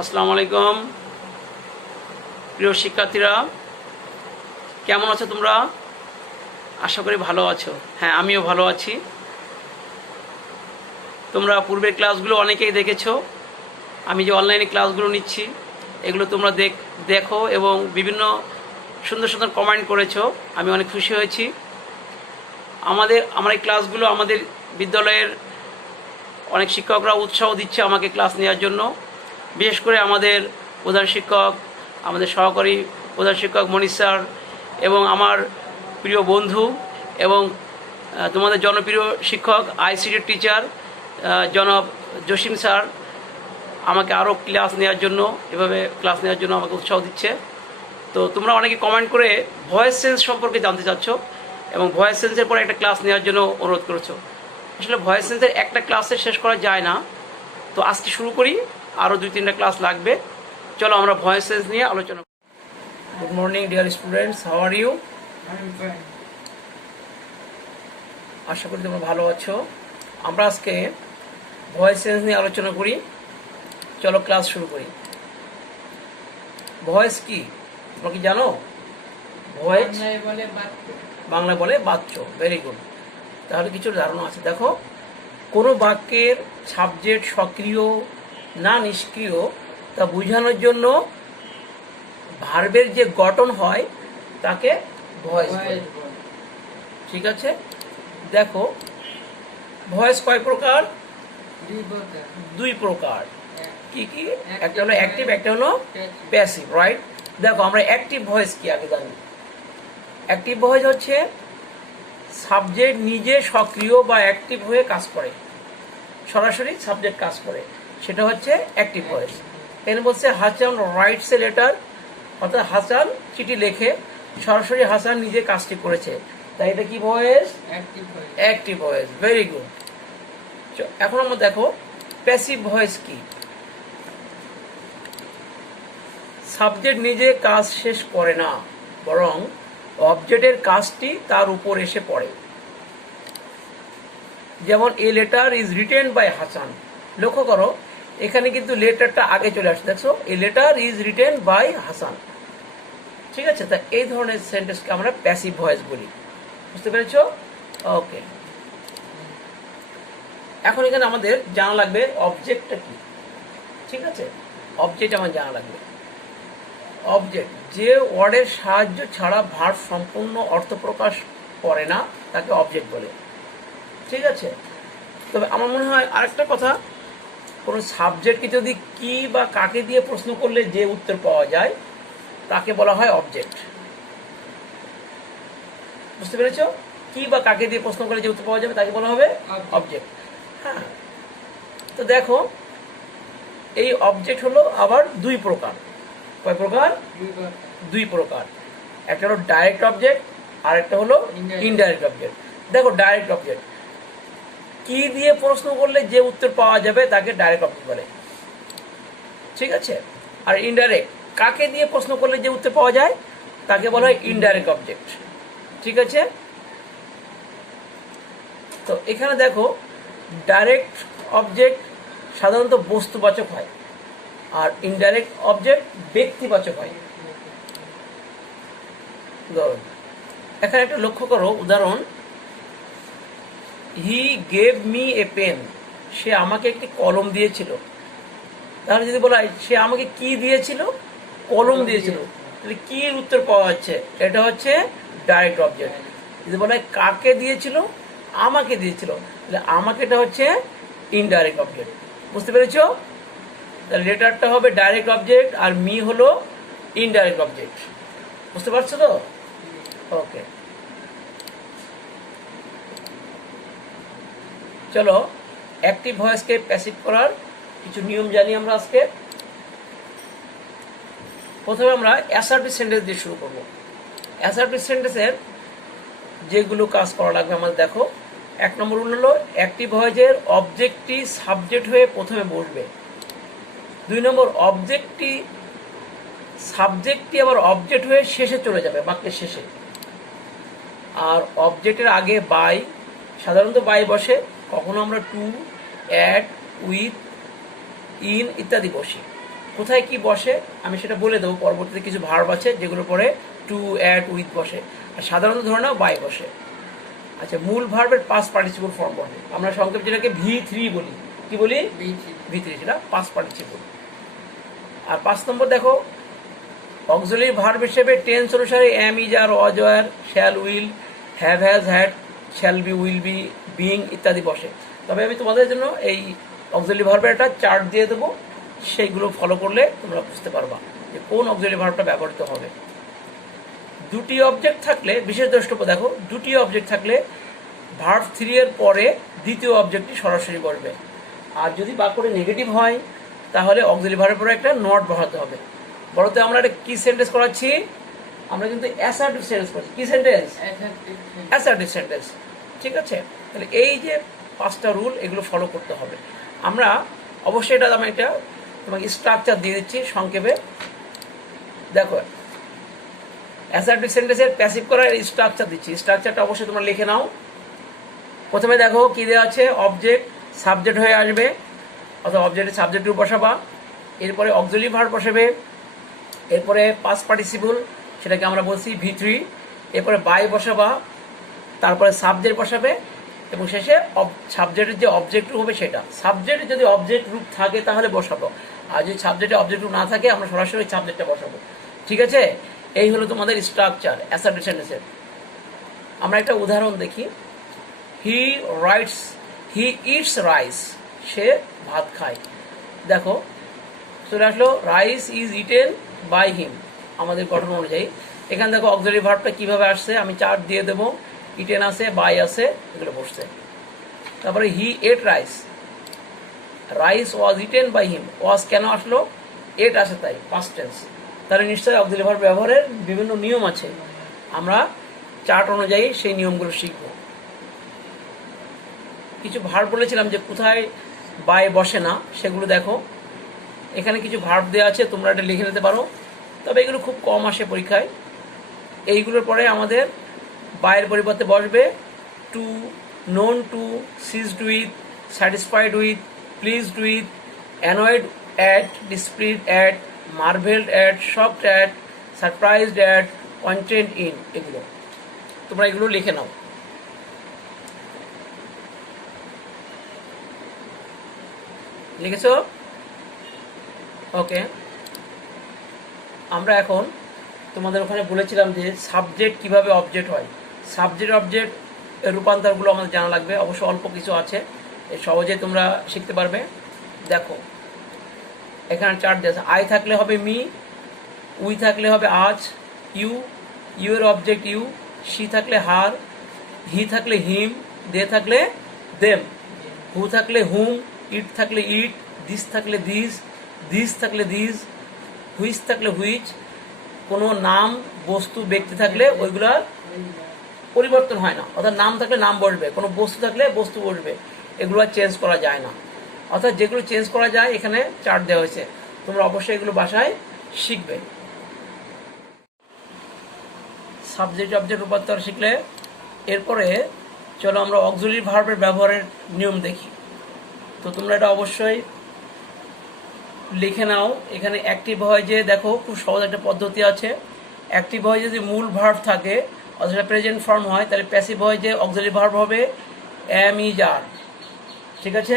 আসসালামু আলাইকুম প্রিয় শিক্ষার্থীরা, কেমন আছো তোমরা? আশা করি ভালো আছো। হ্যাঁ, আমিও ভালো আছি। তোমরা পূর্বের ক্লাসগুলো অনেকেই দেখেছো। আমি যে অনলাইনে ক্লাসগুলো নিচ্ছি এগুলো তোমরা দেখো এবং বিভিন্ন সুন্দর সুন্দর কমেন্ট করেছো। আমি অনেক খুশি হয়েছি। আমার এই ক্লাসগুলো আমাদের বিদ্যালয়ের অনেক শিক্ষকরা উৎসাহ দিচ্ছে আমাকে ক্লাস নেওয়ার জন্য। বিশেষ করে আমাদের প্রধান শিক্ষক, আমাদের সহকারী প্রধান শিক্ষক মনীষ স্যার এবং আমার প্রিয় বন্ধু এবং তোমাদের জনপ্রিয় শিক্ষক আইসিটির টিচার জনাব জসিম স্যার আমাকে আরও ক্লাস নেওয়ার জন্য, এভাবে ক্লাস নেওয়ার জন্য আমাকে উৎসাহ দিচ্ছে। তো তোমরা অনেকে কমেন্ট করে ভয়েস সেন্স সম্পর্কে জানতে চাচ্ছ এবং ভয়েস সেন্সের পরে একটা ক্লাস নেওয়ার জন্য অনুরোধ করেছো। আসলে ভয়েস সেন্সের একটা ক্লাসে শেষ করা যায় না, তো আজকে শুরু করি। আরও 2-3টা ক্লাস লাগবে। চলো আমরা ভয়েস সেন্স নিয়ে আলোচনা করি। Good morning dear students, how are you? আশা করি তোমরা ভালো আছো। আমরা আজকে ভয়েস সেন্স নিয়ে আলোচনা করি। চলো ক্লাস শুরু করি। ভয়েস কি তোমরা কি জানো? ভয়েস বাংলা বলে বাচ্চ। Very good. তাহলে কিছু ধারণা আছে। দেখো, কোনো বাক্যের সাবজেক্ট সক্রিয় না নিষ্ক্রিয় তা বোঝানোর জন্য ভার্বের যে গঠন হয় তাকে ভয়েস বলে। ঠিক আছে, দেখো ভয়েস কয় প্রকার? দুই প্রকার। কি কি? একটা হলো অ্যাক্টিভ, একটা হলো প্যাসিভ, রাইট? দেখো আমরা অ্যাক্টিভ ভয়েস কি আগে জানি। অ্যাক্টিভ ভয়েস হচ্ছে সাবজেক্ট নিজে সক্রিয় বা অ্যাক্টিভ হয়ে কাজ করে, সরাসরি সাবজেক্ট কাজ করে, সেটা হচ্ছে অ্যাক্টিভ ভয়েস। এখানে বলছে হাসান রাইটস এ লেটার, অর্থাৎ হাসান চিঠি লেখে, সরাসরি হাসান নিজে কাজটি করেছে, তাই এটা কি voice? Active voice. Very good. এখন আমরা দেখো প্যাসিভ ভয়েস কি। সাবজেক্ট নিজে কাজ শেষ করে না, বরং অবজেক্টের কাজটি তার উপর এসে পড়ে। যেমন a letter is written by Hasan. লক্ষ্য করো এখানে কিন্তু লেটারটা আগে চলে আসছে। দেখছো, a letter is written by Hasan. ঠিক আছে, তা এই ধরনের সেন্টেন্সকে আমরা প্যাসিভ ভয়েস বলি। বুঝতে পেরেছো? ওকে। এখন এখানে আমাদের জানা লাগবে অবজেক্টটা কি। ঠিক আছে, অবজেক্ট আমার জানা লাগবে। অবজেক্ট যে ওয়ার্ডের সাহায্য ছাড়া ভার্ব সম্পূর্ণ অর্থ প্রকাশ করে না তাকে অবজেক্ট বলে। ঠিক আছে, তবে আমার মনে হয় আরেকটা কথা, কোনো সাবজেক্টকে যদি কি বা কাকে দিয়ে প্রশ্ন করলে যে উত্তর পাওয়া যায় তাকে বলা হয় অবজেক্ট। বুঝতে পেরেছো? কি বা কাকে দিয়ে প্রশ্ন করলে যে উত্তর পাওয়া যাবে তাকে বলা হবে অবজেক্ট। হ্যাঁ, তো দেখো এই অবজেক্ট হলো আবার দুই প্রকার। কয় প্রকার? দুই প্রকার। একটা হলো ডাইরেক্ট অবজেক্ট আর একটা হলো ইনডাইরেক্ট অবজেক্ট। দেখো ডাইরেক্ট অবজেক্ট কি দিয়ে প্রশ্ন করলে যে উত্তর পাওয়া যাবে তাকে ডাইরেক্ট অবজেক্ট বলে। ঠিক আছে, আর ইনডাইরেক্ট কাকে দিয়ে প্রশ্ন করলে যে উত্তর পাওয়া যায় তাকে বলা হয় ইনডাইরেক্ট অবজেক্ট। ঠিক আছে, তো এখানে দেখো ডাইরেক্ট অবজেক্ট সাধারণত বস্তুবাচক হয় আর ইনডাইরেক্ট অবজেক্ট ব্যক্তিবাচক হয়। এখানে একটা লক্ষ্য করো, উদাহরণ he gave me a pen. সে আমাকে একটি কলম দিয়েছিল। তাহলে যদি বলা হয় সে আমাকে কি দিয়েছিল? কলম দিয়েছিল, তাহলে কি উত্তর পাওয়া যাচ্ছে? এটা হচ্ছে ডাইরেক্ট অবজেক্ট। যদি বলা হয় কাকে দিয়েছিল? আমাকে দিয়েছিল, তাহলে আমাকে এটা হচ্ছে ইনডাইরেক্ট অবজেক্ট। বুঝতে পেরেছো? তাহলে লেটারটা হবে ডাইরেক্ট অবজেক্ট আর মি হলো ইনডাইরেক্ট অবজেক্ট। বুঝতে পারছো তো? ওকে, চলো অ্যাক্টিভ ভয়েসকে প্যাসিভ করার কিছু নিয়ম জানি আমরা আজকে। প্রথমে আমরা অ্যাসার্টিভ সেন্টেন্স দিয়ে শুরু করব। অ্যাসার্টিভ সেন্টেন্সের যেগুলো কাজ করা লাগবে আমাদের দেখো, 1 নম্বর হলো অ্যাক্টিভ ভয়েসের অবজেক্টটি সাবজেক্ট হয়ে প্রথমে বসবে। 2 নম্বর সাবজেক্টটি আবার অবজেক্ট হয়ে শেষে চলে যাবে, বাক্যের শেষে। আর অবজেক্টের আগে বাই, সাধারণত বাই বসে, কখনো আমরা টু, অ্যাট, উইথ, ইন ইত্যাদি বসি। কোথায় কি বসে আমি সেটা বলে দেবো পরবর্তীতে। কিছু ভার্ব আছে যেগুলো পরে টু, অ্যাট, উইথ বসে, আর সাধারণত ধরে নাও বাই বসে। আচ্ছা, মূল ভার্বের পাস্ট পার্টিসিপল ফর্ম বসে, আমরা সংক্ষেপ যেটাকে V3 বলি। কি বলি? V3, সেটা পাস্ট পার্টিসিপল। আর 5 নম্বর দেখো, অক্সিলারি ভার্ব হিসেবে টেন্স অনুসারে am, is, are, was, were, shall, will, have, has, had, shall be, will be, being ইত্যাদি বসে। তবে আমি তোমাদের জন্য এই অক্সিলারি ভার্বের একটা চার্ট দিয়ে দেবো, সেইগুলো ফলো করলে তোমরা বুঝতে পারবা যে কোন অক্সিলারি ভার্বটা ব্যবহৃত হবে। দুটি অবজেক্ট থাকলে, বিশেষ দ্রষ্টব্য দেখো, দুটি অবজেক্ট থাকলে ভার্ব 3 এর পরে দ্বিতীয় অবজেক্টটি সরাসরি বসবে। আর যদি বাক্যটি নেগেটিভ হয় তাহলে অক্সিলারি ভার্বের পরে একটা নট বসাতে হবে। বলতে আমরা একটা কি সেন্টেন্স করাচ্ছি? আমরা কিন্তু অ্যাসার্টিভ সেন্টেন্স করছি। কি সেন্টেন্স? Assertive sentence. ঠিক আছে, তাহলে এই যে 5টা রুল এগুলো ফলো করতে হবে। আমরা অবশ্যই এটা আমি একটা তোমাকে স্ট্রাকচার দিয়ে দিচ্ছি সংক্ষেপে। দেখো, অ্যাসার্টিভ সেন্টেন্সের প্যাসিভ করার স্ট্রাকচার দিচ্ছি, স্ট্রাকচারটা অবশ্যই তোমরা লিখে নাও। প্রথমে দেখো কি দেওয়া আছে, অবজেক্ট সাবজেক্ট হয়ে আসবে, অথবা অবজেক্টের সাবজেক্ট রূপ বসাবা, এরপরে অক্সিলারি ভার্ব বসাবে, এরপরে পাস্ট পার্টিসিপল সেটাকে আমরা বলছি V3, এরপরে বাই বসাবা, তারপরে সাবজেক্ট বসাবে, এবং শেষে সাবজেক্টের যে অবজেক্ট রূপ হবে সেটা। সাবজেক্টের যদি অবজেক্ট রূপ থাকে তাহলে বসাবো, আর যদি সাবজেক্টে অবজেক্ট রূপ না থাকে আমরা সরাসরি সাবজেক্টটা বসাবো। ঠিক আছে, এই হলো তোমাদের স্ট্রাকচার অ্যাসার্টিভ সেন্টেন্সের। আমরা একটা উদাহরণ দেখি। হি ইটস রাইস, সে ভাত খায়। দেখো চলে আসলো, rice is eaten by him, আমাদের গঠন অনুযায়ী। এখানে দেখো অক্সিলারি ভার্বটা কিভাবে আসছে, আমি চার্ট দিয়ে দেবো। ইটেন আছে, বাই আছে, এগুলো বসছে। তারপরে he ate rice, rice was eaten by him, was কেন আসলো? এট আসে তাই, পাস্ট টেন্স। তাহলে নিশ্চয়ই অক্সিলারি ভার্ব ব্যবহারের বিভিন্ন নিয়ম আছে, আমরা চার্ট অনুযায়ী সেই নিয়মগুলো শিখব। কিছু ভার্ব বলেছিলাম যে কোথায় বাই বসে না, সেগুলো দেখো। এখানে কিছু ভার্ব দেওয়া আছে, তোমরা এটা লিখে নিতে পারো, তবে এগুলো খুব কম আসে পরীক্ষায়। এইগুলোর পরে আমাদের বাইয়ের পরিবর্তে বসবে to, known to, seized with, satisfied with, pleased with, annoyed at, displeased at, marvelled at, shocked at, surprised at, content in, এগুলো তোমরা এগুলো লিখে নাও। লিখেছ? ওকে, আমরা এখন তোমাদের ওখানে বলেছিলাম যে সাবজেক্ট কিভাবে অবজেক্ট হয়। সাবজেক্ট অবজেক্ট এর রূপান্তরগুলো আমাদের জানা লাগবে, অবশ্য অল্প কিছু আছে, সহজে তোমরা শিখতে পারবে। দেখো এখানে চার্ট দেওয়া আছে, আই থাকলে হবে মি, উই থাকলে হবে আজ, ইউ এর অবজেক্ট ইউ, শি থাকলে হার, হি থাকলে হিম, দে থাকলে দেম, হু থাকলে হুম, ইট থাকলে ইট, দিস থাকলে দিস থাকলে দিস, হুইচ থাকলে হুইচ। কোনো নাম, বস্তু, ব্যক্তি থাকলে ওইগুলার পরিবর্তন হয় না, অর্থাৎ নাম থাকলে নাম বসবে, কোনো বস্তু থাকলে বস্তু বসবে, এগুলো আর চেঞ্জ করা যায় না। অর্থাৎ যেগুলো চেঞ্জ করা যায় এখানে চার্ট দেওয়া হয়েছে, তোমরা অবশ্যই এগুলো বাসায় শিখবে। সাবজেক্ট অবজেক্ট রূপান্তর শিখলে এরপরে চলো আমরা অক্সিলারি ভার্বের ব্যবহারের নিয়ম দেখি। তো তোমরা এটা অবশ্যই লিখে নাও। এখানে অ্যাক্টিভ হয় যে, দেখো খুব সহজ একটা পদ্ধতি আছে। অ্যাক্টিভ হয় যদি মূল ভার্ব থাকে অথবা প্রেজেন্ট ফর্ম হয়, তাহলে প্যাসিভ হয় যে অক্সিলারি ভার্ব হবে এম, ইজ, আর। ঠিক আছে,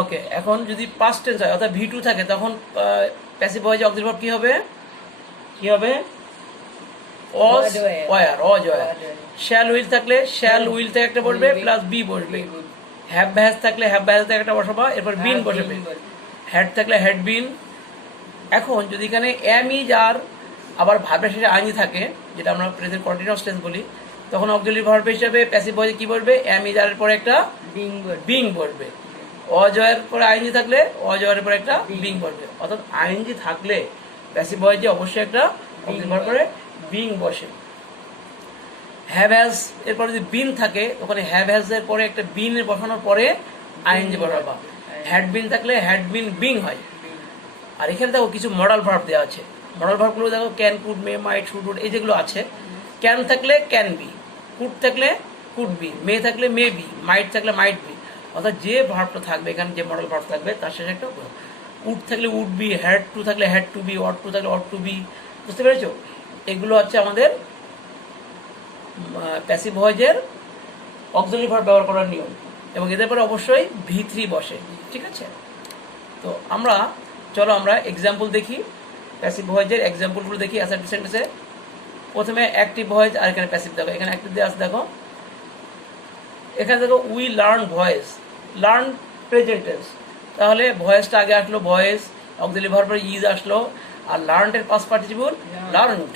ওকে। এখন যদি পাস্ট টেন্স হয় অর্থাৎ V2 থাকে তখন প্যাসিভ হয় যে অক্সিলারি ভার্ব কি হবে? ওয়াজ, ওয়্যার, শ্যাল উইল থাকলে শ্যাল উইল থেকে একটা বসবে প্লাস বি বসবে। হ্যাভ হ্যাজ থাকলে হ্যাভ হ্যাজ থেকে একটা বসাবা, এরপর বিন বসবে। হ্যাড থাকলে হ্যাড বিন। এখন যদি এখানে এম, ইজ, আর আবার ভার্বের শেষে আইনি থাকে, যেটা আমরা প্রেজেন্ট কন্টিনিউয়াস টেন্স বলি, তখন অক্সিলারি ভার্ব হিসেবে প্যাসিভ ভয়েসে কি বসবে? এম, ইজ, আর এর পরে একটা বিং বসবে। অজয়ের পরে আইনজি থাকলে অজয়ের পরে একটা বিং বসবে। অর্থাৎ আইনজি থাকলে প্যাসিভ ভয়েসে অবশ্যই একটা অক্সিলারি ভার্ব পরে বিং বসে। হ্যাভ হ্যাজ এরপরে যদি বিন থাকে ওখানে হ্যাভ হ্যাজ এর পরে একটা বিন বসানোর পরে আইএনজি বসাবা। হ্যাড বিন থাকলে হ্যাড বিন বিং হয়। আর এখানে দেখো কিছু মডাল ভার্ব দেওয়া আছে। মডাল ভার্বগুলো দেখো can, could, may, might, should, would, এই যেগুলো আছে। ক্যান থাকলে ক্যান বি, কুড থাকলে কুড বি, মে থাকলে মে বি, মাইট থাকলে মাইট বি। অর্থাৎ যে ভার্বটা থাকবে এখানে, যে মডাল ভার্ব থাকবে তার শেষে একটা উড থাকলে উড বি, হ্যাড টু থাকলে had to be, ought to থাকলে অট টু বি। বুঝতে পেরেছো? এগুলো হচ্ছে আমাদের প্যাসিভ ভয়েসের অক্সিলারি ভার্ব ব্যবহার করার নিয়ম, এবং এদের পরে অবশ্যই V3 বসে। ঠিক আছে, তো চলো আমরা এক্সাম্পল দেখি, প্যাসিভ ভয়েসের এক্সাম্পলগুলো দেখি অ্যাসার্টিভ সেন্টেন্সে। প্রথমে অ্যাক্টিভ ভয়েস, আর এখানে প্যাসিভ দেখো, এখানে অ্যাক্টিভ দিয়ে আছে দেখো, এখানে দেখো we learn voice, learn present tense, তাহলে ভয়েসটা আগে আসলো, ভয়েস অক্সিলারি ভার্বের ইজ আসলো, আর লার্নড পাস্ট পার্টিসিপল লার্নড,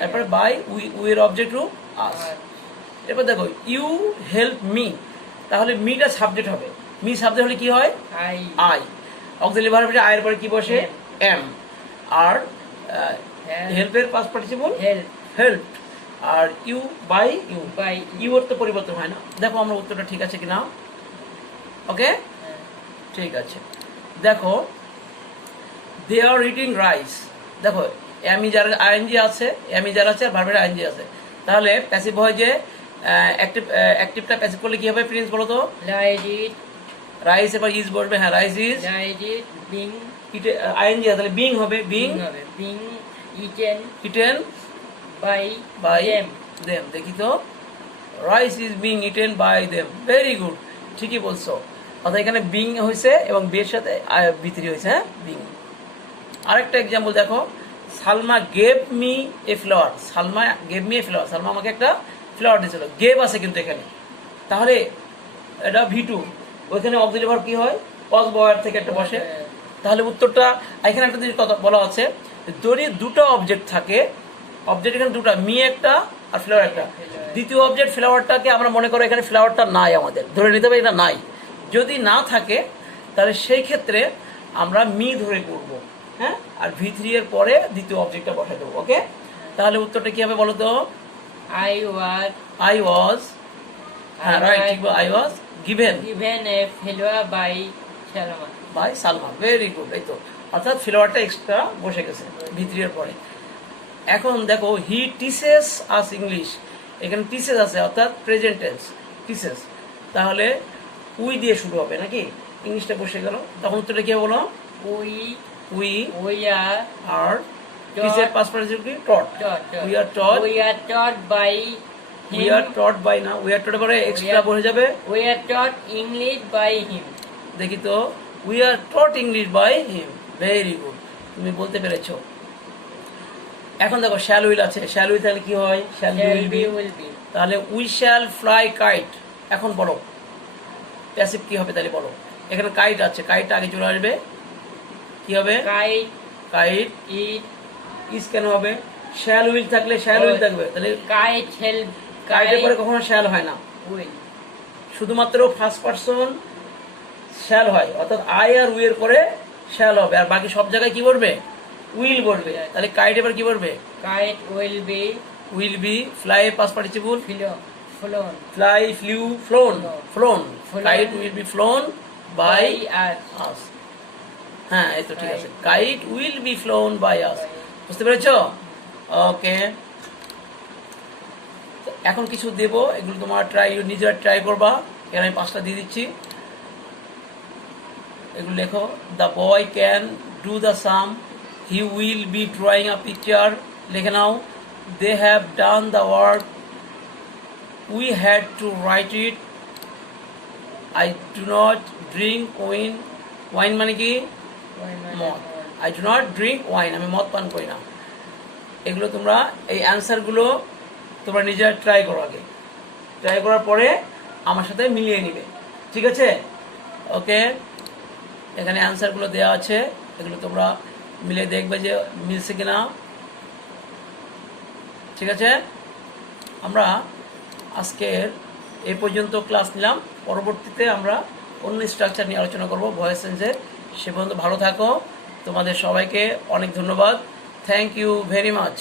তারপরে বাই উই এর অবজেক্ট রূপ আস। এরপর দেখো ইউ হেল্প মি, তাহলে মিটা সাবজেক্ট হবে, মি সাবজেক্ট হলে কি হয়? আই। অক্সিলারি ভার্বের আই এর পরে কি বসে? এম। আর হেল্পের পাস্ট পার্টিসিপল হেল্প, আর ইউ বাই ইউ এর তো পরিবর্তন হয় না। দেখো আমরা উত্তরটা ঠিক আছে কিনা। ওকে, ঠিক আছে। দেখো দে আর ইটিং রাইস, দেখো এমি যার আইএনজি আছে, এমি যার আছে আর ভার্বের আইএনজি আছে, তাহলে প্যাসিভ ভয়েসে অ্যাক্টিভটা প্যাসিভ করলে কি হবে প্রিন্স বলো তো? রাইস এবার ইজ বসবে, হ্যাঁ রাইস ইজ বিং, আইএনজি তাহলে বিং হবে, বিং ইটেন বাই দেম। দেখি তো, rice is being eaten by them, very good, ঠিকই বলছো। অর্থাৎ এখানে বিং হয়েছে এবং বিয়ের সাথে V3 হয়েছে, হ্যাঁ বিং। আরেকটা এক্সাম্পল দেখো, Salma gave me a flower, Salma gave me a flower, Salma আমাকে একটা ফ্লাওয়ার দিয়েছিল, গেভ আছে কিন্তু এখানে, তাহলে এটা V2, ওইখানে অক্সিলারি ভার্ব কি হয়? পজ বয়ার থেকে একটা বসে, তাহলে উত্তরটা এখানে একটা জিনিস কথা বলা আছে, যদি দুটো অবজেক্ট থাকে, অবজেক্ট এখানে দুটো, মি একটা আর ফ্লাওয়ার একটা, দ্বিতীয় অবজেক্ট ফ্লাওয়ারটাকে আমরা মনে করো এখানে ফ্লাওয়ারটা নাই, আমাদের ধরে নিতে হবে এটা নাই, যদি না থাকে তাহলে সেই ক্ষেত্রে আমরা মি ধরে করব, হ্যাঁ, আর V3 এর পরে দ্বিতীয় অবজেক্টটা বসাই দেবো। ওকে, তাহলে উত্তরটা কি হবে বলো তো? I was, হ্যাঁ রাইট, ঠিক, I was given a flower by Salma, very good. এই তো, অর্থাৎ ফ্লাওয়ারটা এক্সট্রা বসে গেছে V3 এর পরে। এখন দেখো হি টিচেস আস ইংলিশ, এখানে টিচেস আছে অর্থাৎ প্রেজেন্ট টেন্স টিচেস, তাহলে উই দিয়ে শুরু হবে নাকি, ইংলিশটা বসে গেল, তখন উত্তরটা কি বলো? We are teacher past participle কি? Taught. We are taught by, we are taught by no, we are taught পরে এক্সট্রা বসে যাবে, we are taught English by him. দেখি তো, we are taught English by him, very good, তুমি বলতে পেরেছো। এখন দেখো শ্যাল উইল আছে, শ্যাল উইল তাহলে কি হয়? শ্যাল উইল বি, তাহলে উই শ্যাল ফ্লাই কাইট। এখন বলো প্যাসিভ কি হবে তাহলে বলো? এখানে কাইট আছে, কাইট আগে চলে আসবে, কি হবে? কাইট ইজ কেন হবে? শ্যাল উইল থাকলে শ্যাল উইল থাকবে, তাহলে কাইটের পরে কখনো শ্যাল হয় না, শুধুমাত্র ফার্স্ট পারসন শ্যাল হয়, অর্থাৎ আই আর উই এর পরে শ্যাল হবে, আর বাকি সব জায়গায় কি বলবে? উইল বলবে। তাহলে কাইট এবার কি বলবে? Kite will be, fly past participle fly, flew, flown, kite will be flown by us. হ্যাঁ এই তো ঠিক আছে, kite will be flown by us. বুঝতে পেরেছো? ওকে, এখন কিছু দেবো, এগুলো তোমার নিজেরা ট্রাই করবা, এখানে আমি 5টা দিয়ে দিচ্ছি, এগুলো লেখো। The boy can do the sum, he will be drawing a picture, লিখে নাও। They have done the work, we had to write it. I do not drink wine মানে কি? মদ। I do not drink wine, আমি মদ পান করি না। এগুলো তোমরা এই অ্যান্সারগুলো তোমরা নিজেরা ট্রাই করো, আগে ট্রাই করার পরে আমার সাথে মিলিয়ে নিবে, ঠিক আছে? ওকে, এখানে অ্যান্সারগুলো দেওয়া আছে, এগুলো তোমরা মিলে দেখবে যে মিলছে কিনা, ঠিক আছে? আমরা আজকের এই পর্যন্ত ক্লাস নিলাম, পরবর্তীতে আমরা অন্য স্ট্রাকচার নিয়ে আলোচনা করব ভয়েস সেন্সের। সে পর্যন্ত ভালো থাকো, তোমাদের সবাইকে অনেক ধন্যবাদ, থ্যাংক ইউ ভেরি মাচ।